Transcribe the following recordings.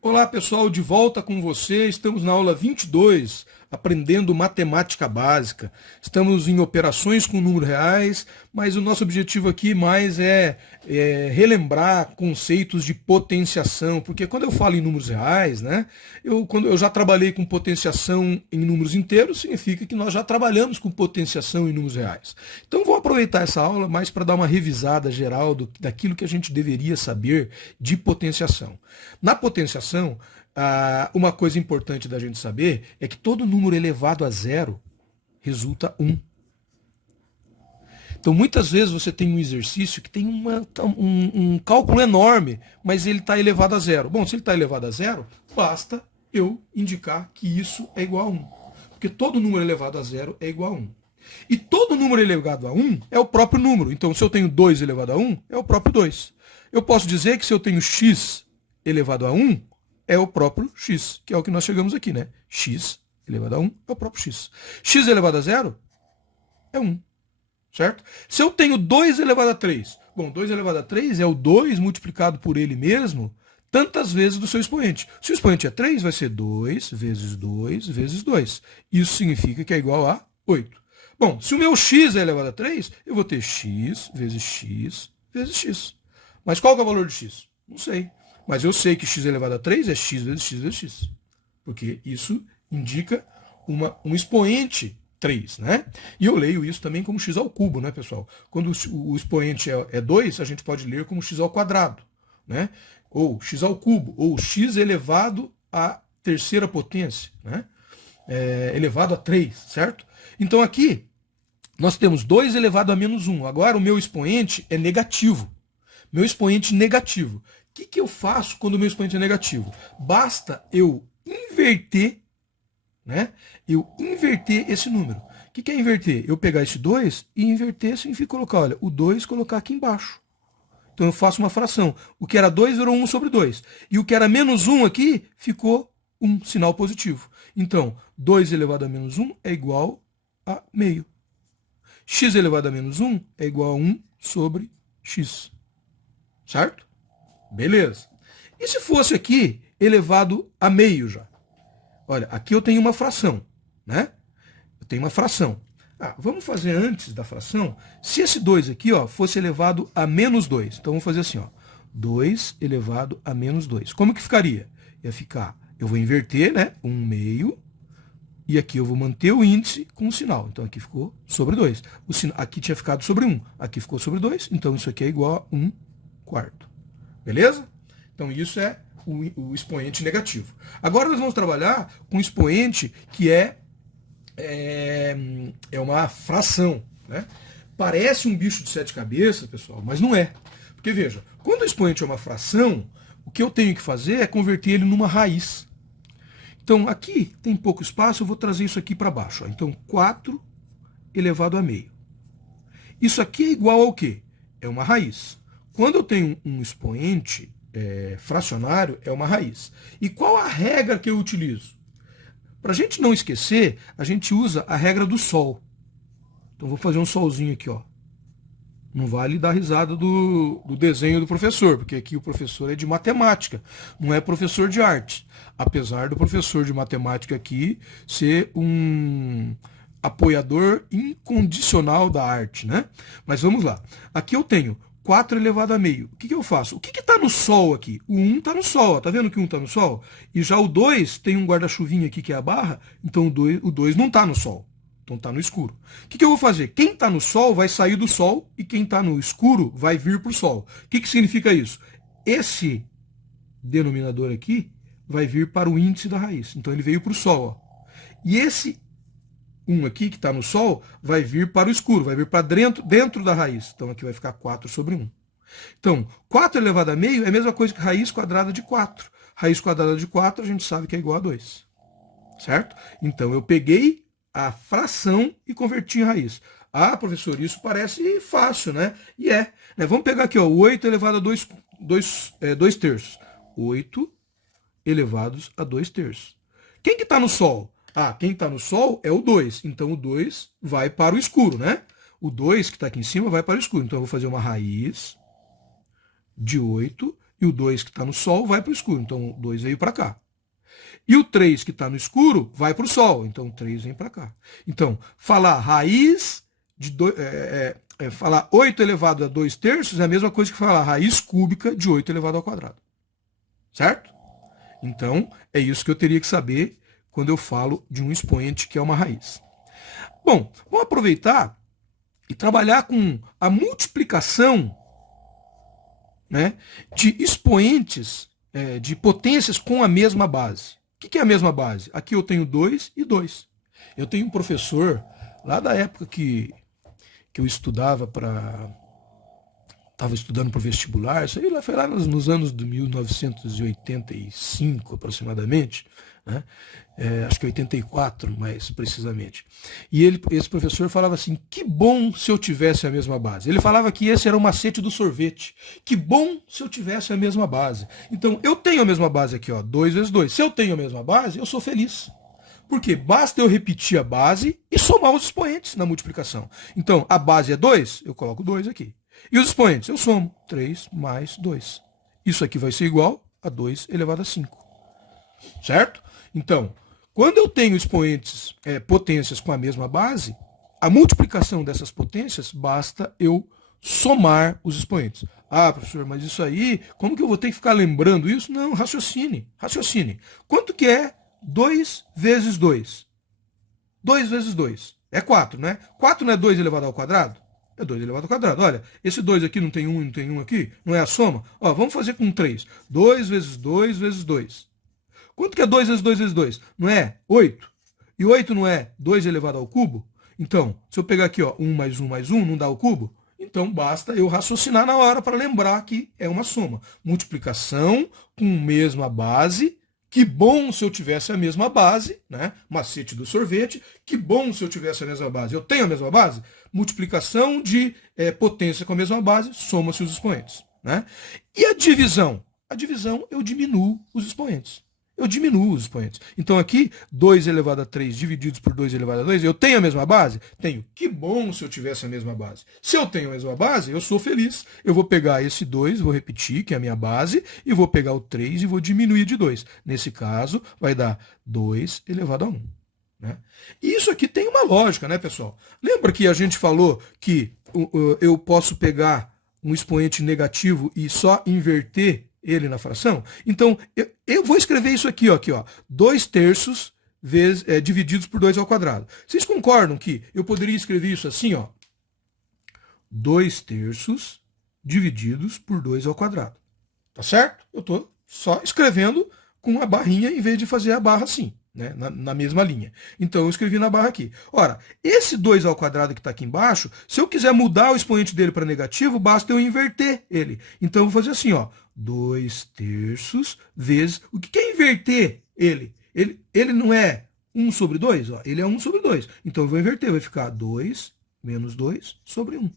Olá pessoal, de volta com você. Estamos na aula 22, aprendendo matemática básica. Estamos em operações com números reais, mas o nosso objetivo aqui mais é relembrar conceitos de potenciação, porque quando eu falo em números reais, né, quando eu já trabalhei com potenciação em números inteiros, significa que nós já trabalhamos com potenciação em números reais. Então vou aproveitar essa aula mais para dar uma revisada geral daquilo que a gente deveria saber de potenciação. Na potenciação, uma coisa importante da gente saber é que todo número elevado a zero resulta 1. Então, muitas vezes você tem um exercício que tem um cálculo enorme, mas ele está elevado a zero. Bom, se ele está elevado a zero, basta eu indicar que isso é igual a 1. Porque todo número elevado a zero é igual a 1. E todo número elevado a 1 é o próprio número. Então, se eu tenho 2 elevado a 1, é o próprio 2. Eu posso dizer que se eu tenho x elevado a 1, é o próprio x, que é o que nós chegamos aqui, né? X elevado a 1 é o próprio x. X elevado a 0 é 1, certo? Se eu tenho 2 elevado a 3, bom, 2 elevado a 3 é o 2 multiplicado por ele mesmo tantas vezes do seu expoente. Se o expoente é 3, vai ser 2 vezes 2 vezes 2. Isso significa que é igual a 8. Bom, se o meu x é elevado a 3, eu vou ter x vezes x vezes x. Mas qual que é o valor de x? Não sei. Mas eu sei que x elevado a 3 é x vezes x vezes x. Porque isso indica um expoente 3, né? E eu leio isso também como x ao cubo, né, pessoal? Quando o expoente é 2, a gente pode ler como x ao quadrado, né? Ou x ao cubo, ou x elevado à terceira potência, né? Elevado a 3, certo? Então aqui nós temos 2 elevado a menos 1. Agora o meu expoente é negativo. Meu expoente negativo. O que eu faço quando o meu expoente é negativo? Basta eu inverter, né? Eu inverter esse número. O que é inverter? Eu pegar esse 2 e inverter significa colocar, olha, o 2 colocar aqui embaixo. Então eu faço uma fração. O que era 2 virou 1 sobre 2. E o que era menos 1 aqui ficou 1, sinal positivo. Então, 2 elevado a menos 1 é igual a meio. X elevado a menos 1 é igual a 1 sobre x. Certo? Beleza. E se fosse aqui elevado a meio já? Olha, aqui eu tenho uma fração, né? Eu tenho uma fração. Vamos fazer antes da fração. Se esse 2 aqui, ó, fosse elevado a menos 2. Então vamos fazer assim, ó. 2 elevado a menos 2. Como que ficaria? Ia ficar, eu vou inverter, né? 1 meio. E aqui eu vou manter o índice com o sinal. Então aqui ficou sobre 2. Aqui tinha ficado sobre 1. Aqui ficou sobre 2. Então isso aqui é igual a 1 quarto. Beleza? Então isso é o expoente negativo. Agora nós vamos trabalhar com um expoente que é uma fração. Né? Parece um bicho de 7 cabeças, pessoal, mas não é. Porque veja, quando o expoente é uma fração, o que eu tenho que fazer é converter ele numa raiz. Então aqui tem pouco espaço, eu vou trazer isso aqui para baixo. Ó. Então 4 elevado a meio. Isso aqui é igual ao quê? É uma raiz. Quando eu tenho um expoente fracionário, é uma raiz. E qual a regra que eu utilizo? Para a gente não esquecer, a gente usa a regra do sol. Então vou fazer um solzinho aqui, ó. Não vale dar risada do desenho do professor, porque aqui o professor é de matemática, não é professor de arte. Apesar do professor de matemática aqui ser um apoiador incondicional da arte, né? Mas vamos lá. Aqui eu tenho 4 elevado a meio. O que eu faço? O que está no sol aqui? O 1 está no sol. Ó. Tá vendo que o 1 está no sol? E já o 2 tem um guarda-chuvinho aqui que é a barra, então o 2 não está no sol. Então está no escuro. O que eu vou fazer? Quem está no sol vai sair do sol e quem está no escuro vai vir para o sol. O que significa isso? Esse denominador aqui vai vir para o índice da raiz. Então ele veio para o sol. Ó. E esse 1 aqui, que está no sol, vai vir para o escuro, vai vir para dentro da raiz. Então aqui vai ficar 4 sobre 1. Então, 4 elevado a meio é a mesma coisa que raiz quadrada de 4. Raiz quadrada de 4 a gente sabe que é igual a 2. Certo? Então eu peguei a fração e converti em raiz. Professor, isso parece fácil, né? E é. Né? Vamos pegar aqui, ó, 8 elevado a 2 terços. 8 elevados a 2 terços. Quem que está no sol? Quem está no sol é o 2. Então o 2 vai para o escuro, né? O 2 que está aqui em cima vai para o escuro. Então eu vou fazer uma raiz de 8 E o 2 que está no Sol vai para o escuro, então o 2 veio para cá. E o 3 que está no escuro vai para o Sol, então o 3 vem para cá. Então, falar raiz de falar 8 elevado a 2 terços é a mesma coisa que falar raiz cúbica de 8 elevado ao quadrado. Certo? Então, é isso que eu teria que saber quando eu falo de um expoente que é uma raiz. Bom, vamos aproveitar e trabalhar com a multiplicação, né, de expoentes, de potências com a mesma base. O que é a mesma base? Aqui eu tenho 2 e 2. Eu tenho um professor, lá da época que eu estudava para... Estava estudando para o vestibular, isso aí foi lá nos anos de 1985, aproximadamente, né? Acho que 84, mais precisamente. E esse professor falava assim, que bom se eu tivesse a mesma base. Ele falava que esse era o macete do sorvete. Que bom se eu tivesse a mesma base. Então, eu tenho a mesma base aqui, ó, 2 vezes 2. Se eu tenho a mesma base, eu sou feliz. Porque basta eu repetir a base e somar os expoentes na multiplicação. Então, a base é 2, eu coloco 2 aqui. E os expoentes? Eu somo 3 mais 2. Isso aqui vai ser igual a 2 elevado a 5. Certo? Então, quando eu tenho expoentes, potências com a mesma base, a multiplicação dessas potências, basta eu somar os expoentes. Ah, professor, mas isso aí, como que eu vou ter que ficar lembrando isso? Não, raciocine. Raciocine. Quanto que é 2 vezes 2? 2 vezes 2. É 4, né? 4 não é 2 elevado ao quadrado? É 2 elevado ao quadrado. Olha, esse 2 aqui não tem 1 e não tem 1 aqui? Não é a soma? Ó, vamos fazer com 3. 2 vezes 2 vezes 2. Quanto que é 2 vezes 2 vezes 2? Não é 8? E 8 não é 2 elevado ao cubo? Então, se eu pegar aqui, ó, 1 mais 1 mais 1, não dá o cubo? Então, basta eu raciocinar na hora para lembrar que é uma soma. Multiplicação com mesma base. Que bom se eu tivesse a mesma base, né? Macete do sorvete. Que bom se eu tivesse a mesma base. Eu tenho a mesma base? Multiplicação de potência com a mesma base, soma-se os expoentes, né? E a divisão? A divisão eu diminuo os expoentes. Eu diminuo os expoentes. Então aqui, 2 elevado a 3 divididos por 2 elevado a 2, eu tenho a mesma base? Tenho. Que bom se eu tivesse a mesma base. Se eu tenho a mesma base, eu sou feliz. Eu vou pegar esse 2, vou repetir, que é a minha base, e vou pegar o 3 e vou diminuir de 2. Nesse caso, vai dar 2 elevado a 1. Né? E isso aqui tem uma lógica, né, pessoal? Lembra que a gente falou que eu posso pegar um expoente negativo e só inverter ele na fração? Então, eu vou escrever isso aqui, ó, 2 terços vezes, divididos por 2 ao quadrado. Vocês concordam que eu poderia escrever isso assim, ó? 2 terços divididos por 2 ao quadrado. Tá certo? Eu estou só escrevendo com a barrinha em vez de fazer a barra assim, né? Na mesma linha. Então, eu escrevi na barra aqui. Ora, esse 2 ao quadrado que está aqui embaixo, se eu quiser mudar o expoente dele para negativo, basta eu inverter ele. Então, eu vou fazer assim, ó. 2 terços vezes... O que é inverter ele? Ele não é 1 sobre 2? Ó, ele é 1 sobre 2. Então, eu vou inverter. Vai ficar 2 menos 2 sobre 1.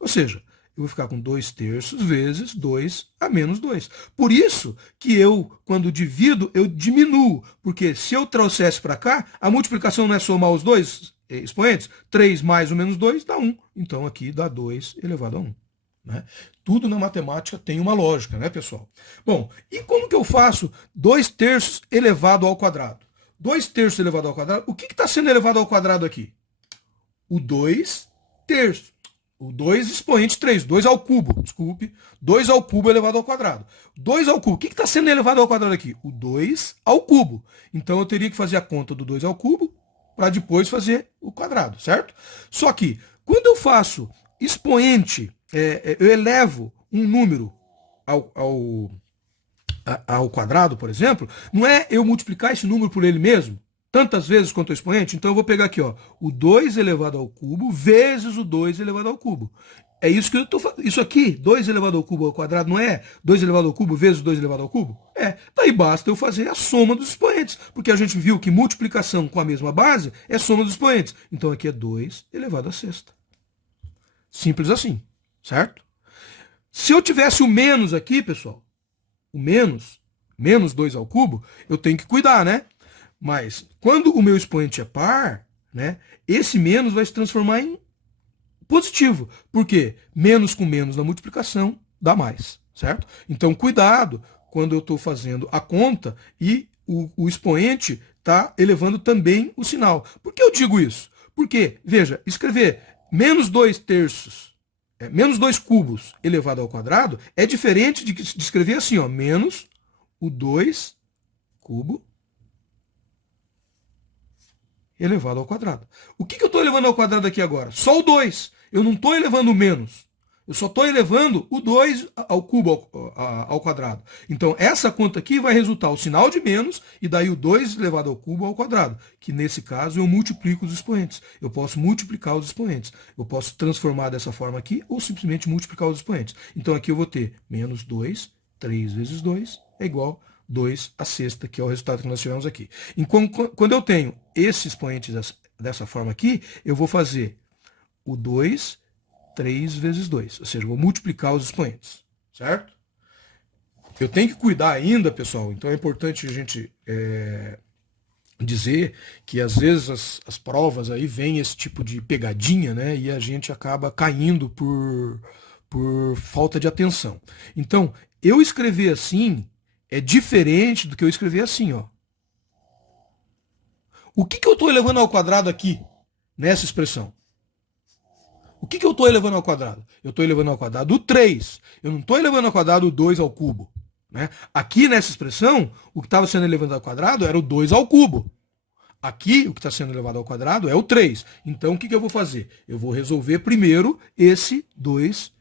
Ou seja, eu vou ficar com 2 terços vezes 2 a menos 2. Por isso que eu, quando divido, eu diminuo. Porque se eu trouxesse para cá, a multiplicação não é somar os dois expoentes? 3 mais ou menos 2 dá 1. Então, aqui dá 2 elevado a 1. Né? Tudo na matemática tem uma lógica, né, pessoal? Bom, e como que eu faço 2 terços elevado ao quadrado? 2 terços elevado ao quadrado, o que está sendo elevado ao quadrado aqui? O 2 terços. O 2 expoente 3, 2 ao cubo, desculpe. 2 ao cubo elevado ao quadrado. 2 ao cubo, o que está sendo elevado ao quadrado aqui? O 2 ao cubo. Então eu teria que fazer a conta do 2 ao cubo para depois fazer o quadrado, certo? Só que, quando eu faço expoente, eu elevo um número ao quadrado, por exemplo, não é eu multiplicar esse número por ele mesmo, tantas vezes quanto o expoente. Então eu vou pegar aqui, ó, o 2 elevado ao cubo vezes o 2 elevado ao cubo. É isso que eu estou falando. Isso aqui, 2 elevado ao cubo ao quadrado, não é 2 elevado ao cubo vezes 2 elevado ao cubo? Daí basta eu fazer a soma dos expoentes, porque a gente viu que multiplicação com a mesma base é soma dos expoentes. Então aqui é 2 elevado à sexta. Simples assim, certo? Se eu tivesse o menos aqui, pessoal, o menos 2 ao cubo, eu tenho que cuidar, né? Mas quando o meu expoente é par, né, esse menos vai se transformar em positivo. Por quê? Menos com menos na multiplicação dá mais. certo? Então, cuidado quando eu estou fazendo a conta e o expoente está elevando também o sinal. Por que eu digo isso? Porque, veja, escrever menos 2 terços, menos 2 cubos elevado ao quadrado é diferente de escrever assim, ó, menos o 2 cubo elevado ao quadrado. O que eu estou elevando ao quadrado aqui agora? Só o 2. Eu não estou elevando o menos. Eu só estou elevando o 2 ao cubo ao quadrado. Então, essa conta aqui vai resultar o sinal de menos e daí o 2 elevado ao cubo ao quadrado, que nesse caso eu multiplico os expoentes. Eu posso multiplicar os expoentes. Eu posso transformar dessa forma aqui ou simplesmente multiplicar os expoentes. Então, aqui eu vou ter menos 2, 3 vezes 2 é igual a 2 a sexta, que é o resultado que nós tivemos aqui. Então, quando eu tenho esse expoente dessa forma aqui, eu vou fazer o 2, 3 vezes 2, ou seja, eu vou multiplicar os expoentes, certo? Eu tenho que cuidar ainda, pessoal, então é importante a gente dizer que às vezes as provas aí vêm esse tipo de pegadinha, né, e a gente acaba caindo por falta de atenção. Então, eu escrever assim é diferente do que eu escrever assim, ó. O que eu estou elevando ao quadrado aqui, nessa expressão? O que eu estou elevando ao quadrado? Eu estou elevando ao quadrado o 3. Eu não estou elevando ao quadrado o 2 ao cubo. Né? Aqui nessa expressão, o que estava sendo elevado ao quadrado era o 2 ao cubo. Aqui, o que está sendo elevado ao quadrado é o 3. Então, o que eu vou fazer? Eu vou resolver primeiro esse 2,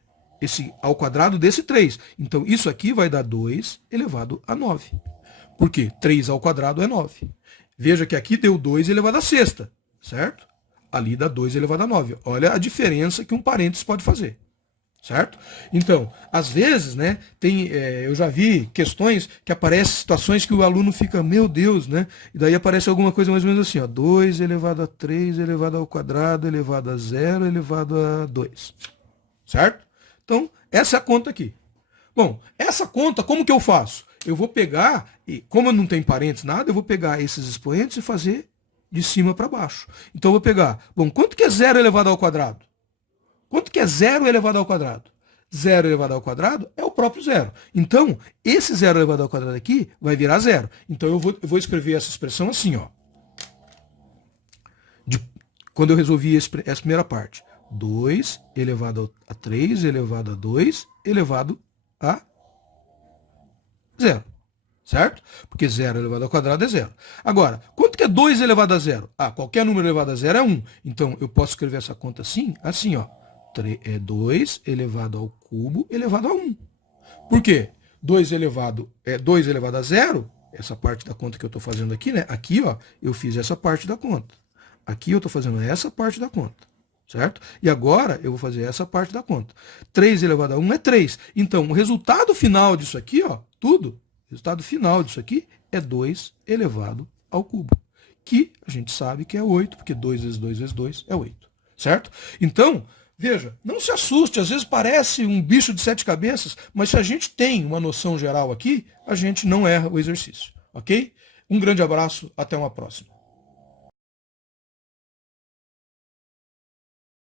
esse ao quadrado desse 3. Então, isso aqui vai dar 2 elevado a 9. Por quê? 3 ao quadrado é 9. Veja que aqui deu 2 elevado a sexta, certo? Ali dá 2 elevado a 9. Olha a diferença que um parênteses pode fazer. Certo? Então, às vezes, né, eu já vi questões que aparecem situações que o aluno fica, meu Deus, né? E daí aparece alguma coisa mais ou menos assim, ó, 2 elevado a 3 elevado ao quadrado elevado a 0 elevado a 2. Certo? Então, essa é a conta aqui. Bom, essa conta, como que eu faço? Eu vou pegar, e como eu não tenho parênteses, nada, eu vou pegar esses expoentes e fazer de cima para baixo. Então eu vou pegar, bom, quanto que é 0 elevado ao quadrado? Quanto que é 0 elevado ao quadrado? 0 elevado ao quadrado é o próprio zero. Então, esse 0 elevado ao quadrado aqui vai virar 0. Então eu vou escrever essa expressão assim, ó. Quando eu resolvi essa primeira parte. 2 elevado a 3 elevado a 2 elevado a 0. Certo? Porque 0 elevado ao quadrado é 0. Agora, quanto que é 2 elevado a 0? Ah, qualquer número elevado a 0 é 1. Então, eu posso escrever essa conta assim, ó. 2 elevado ao cubo elevado a 1. Por quê? 2 elevado a 0, essa parte da conta que eu estou fazendo aqui, né? Aqui, ó, eu fiz essa parte da conta. Aqui eu estou fazendo essa parte da conta. Certo? E agora eu vou fazer essa parte da conta. 3 elevado a 1 é 3. Então, o resultado final disso aqui, ó, tudo, o resultado final disso aqui é 2 elevado ao cubo. Que a gente sabe que é 8, porque 2 vezes 2 vezes 2 é 8. Certo? Então, veja, não se assuste, às vezes parece um bicho de 7 cabeças, mas se a gente tem uma noção geral aqui, a gente não erra o exercício. Ok? Um grande abraço, até uma próxima.